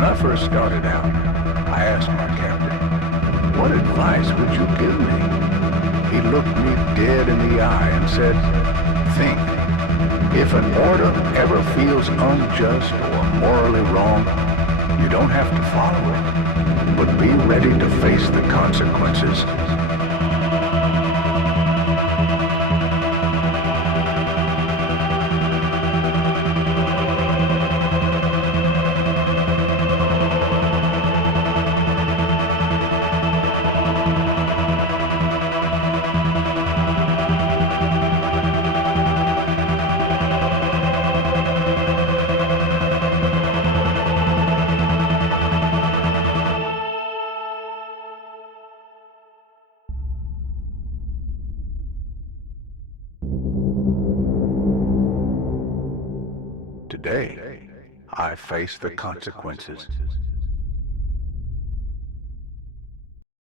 When I first started out, I asked my captain, "What advice would you give me?" He looked me dead in the eye and said, "Think. If an order ever feels unjust or morally wrong, you don't have to follow it, but be ready to face the consequences." Today, I face the consequences.